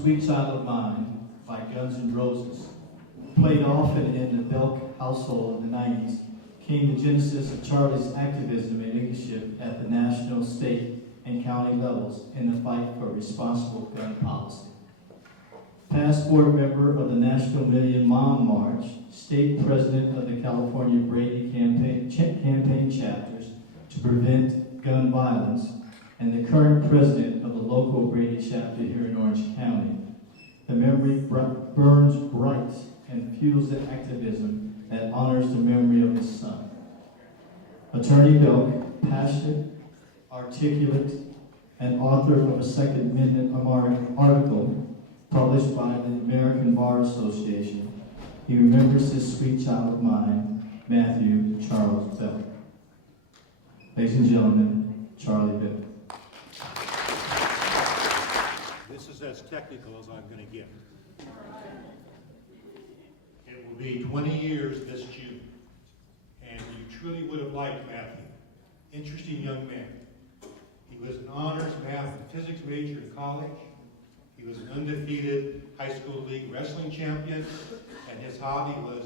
Sweet Child of Mine by Guns N' Roses. Played often in the Blek household in the 90s, came the genesis of Charlie's activism and leadership at the national, state, and county levels in the fight for responsible gun policy. Past board member of the National Million Mom March, state president of the California Brady campaign chapters to prevent gun violence, and the current president of the local Brady chapter here in Orange County. The memory burns bright and fuels the activism that honors the memory of his son. Attorney Blek, passionate, articulate, and author of a Second Amendment article published by the American Bar Association, he remembers his sweet child of mine, Matthew Charles Blek. Ladies and gentlemen, Charlie Blek. This is as technical as I'm going to get. It will be 20 years this June, and you truly would have liked Matthew. Interesting young man. He was an honors math and physics major in college. He was an undefeated high school league wrestling champion, and his hobby was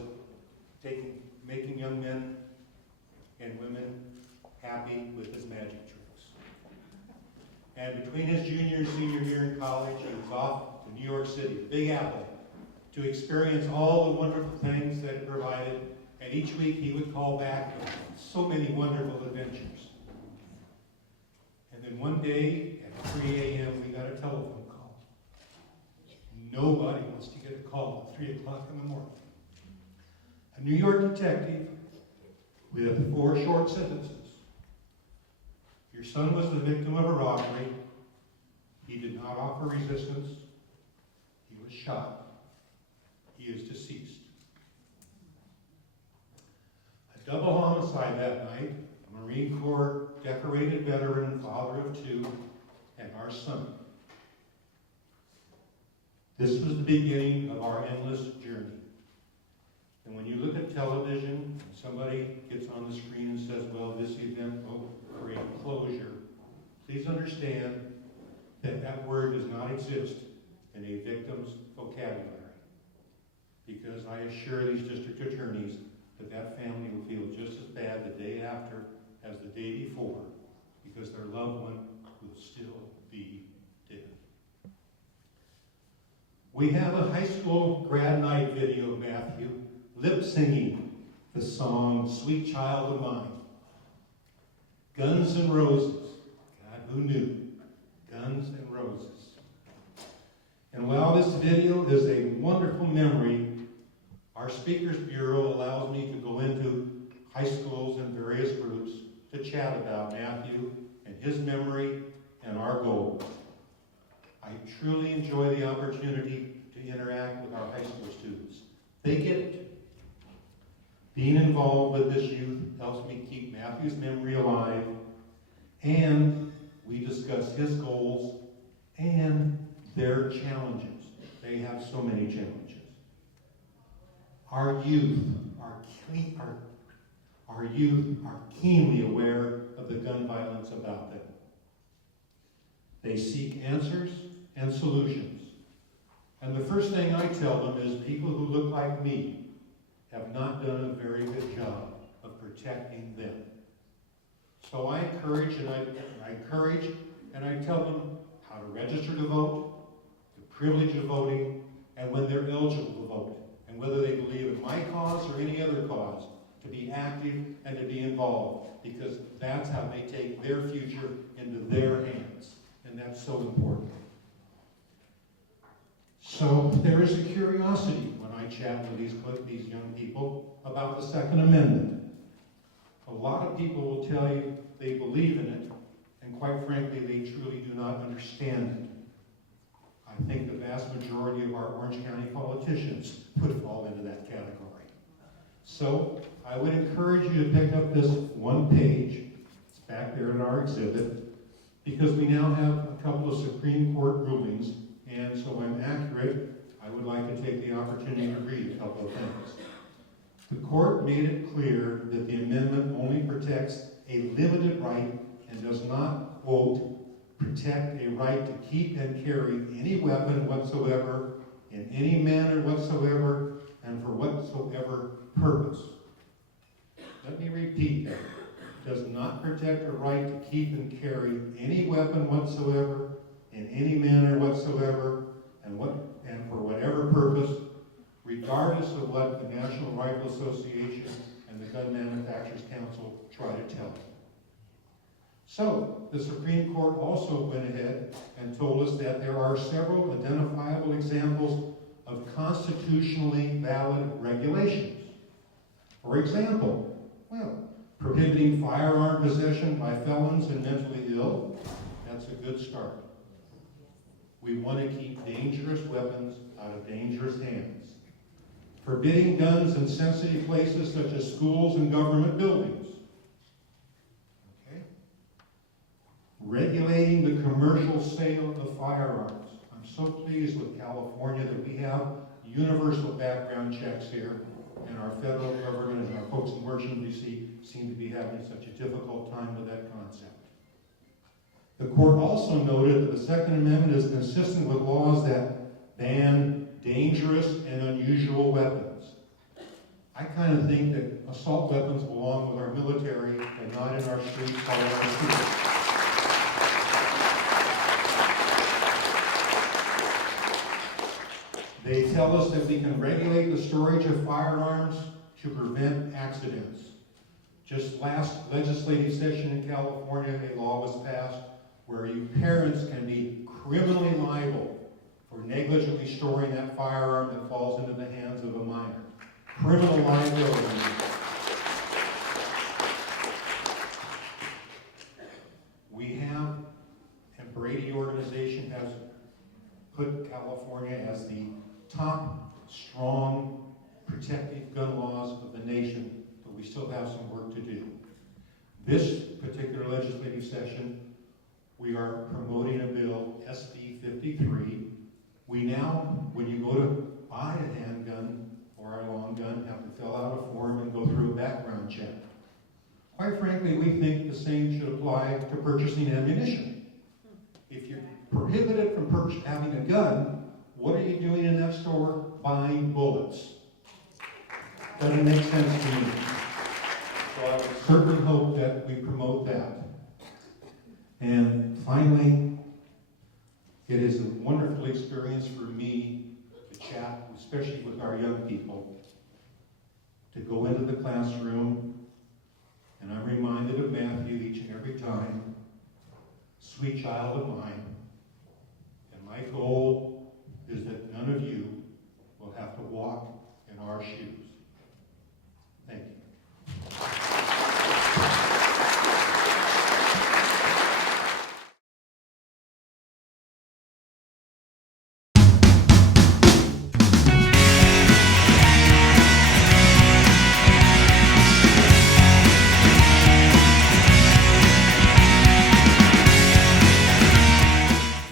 making young men and women happy with his magic tricks. And between his junior and senior year in college, he was off to New York City, the Big Apple, to experience all the wonderful things that it provided. And each week he would call back with so many wonderful adventures. And then one day at 3 a.m. we got a telephone call. Nobody wants to get a call at 3 o'clock in the morning. A New York detective with 4 short sentences. Your son was the victim of a robbery. He did not offer resistance. He was shot. He is deceased. A double homicide that night, a Marine Corps decorated veteran, father of 2, and our son. This was the beginning of our endless journey. And when you look at television, and somebody gets on the screen and says, well, this event will create closure, please understand that that word does not exist in a victim's vocabulary. Because I assure these district attorneys that that family will feel just as bad the day after as the day before, because their loved one will still be dead. We have a high school grad night video of Matthew lip-singing the song, Sweet Child of Mine. Guns N' Roses. God, who knew? Guns N' Roses. And while this video is a wonderful memory, our Speakers Bureau allows me to go into high schools and various groups to chat about Matthew and his memory and our goals. I truly enjoy the opportunity to interact with our high school students. They get it. Being involved with this youth helps me keep Matthew's memory alive, and we discuss his goals and their challenges. They have so many challenges. Our youth are keenly aware of the gun violence about them. They seek answers and solutions. And the first thing I tell them is people who look like me have not done a very good job of protecting them. So I encourage and I tell them how to register to vote, the privilege of voting, and when they're eligible to vote, and whether they believe in my cause or any other cause, to be active and to be involved, because that's how they take their future into their hands, and that's so important. So there is a curiosity when I chat with these young people about the Second Amendment. A lot of people will tell you they believe in it, and quite frankly, they truly do not understand it. I think the vast majority of our Orange County politicians would fall into that category. So I would encourage you to pick up this one page. It's back there in our exhibit, because we now have a couple of Supreme Court rulings, and so I'm accurate. I would like to take the opportunity to read a couple of things. The court made it clear that the amendment only protects a limited right and does not, quote, protect a right to keep and carry any weapon whatsoever, in any manner whatsoever, and for whatsoever purpose. Let me repeat that. Does not protect a right to keep and carry any weapon whatsoever, in any manner whatsoever, and for whatever purpose, regardless of what the National Rifle Association and the Gun Manufacturers Council try to tell you. So, the Supreme Court also went ahead and told us that there are several identifiable examples of constitutionally valid regulations. For example, prohibiting firearm possession by felons and mentally ill, that's a good start. We want to keep dangerous weapons out of dangerous hands. Forbidding guns in sensitive places such as schools and government buildings. Okay? Regulating the commercial sale of firearms. I'm so pleased with California that we have universal background checks here, and our federal government and our folks in Washington, D.C. seem to be having such a difficult time with that concept. The court also noted that the Second Amendment is consistent with laws that ban dangerous and unusual weapons. I kind of think that assault weapons belong with our military and not in our streets all over the streets. They tell us that we can regulate the storage of firearms to prevent accidents. Just last legislative session in California, a law was passed where you parents can be criminally liable for negligently storing that firearm that falls into the hands of a minor. Criminal liability. We have, and Brady organization has put California as the top strong protective gun laws of the nation, but we still have some work to do. This particular legislative session, we are promoting a bill, SB 53. We now, when you go to buy a handgun or a long gun, have to fill out a form and go through a background check. Quite frankly, we think the same should apply to purchasing ammunition. If you're prohibited from having a gun, what are you doing in that store? Buying bullets. Doesn't make sense to me. So I would certainly hope that we promote that. And finally, it is a wonderful experience for me to chat, especially with our young people, to go into the classroom, and I'm reminded of Matthew each and every time, sweet child of mine, and my goal is that none of you will have to walk in our shoes.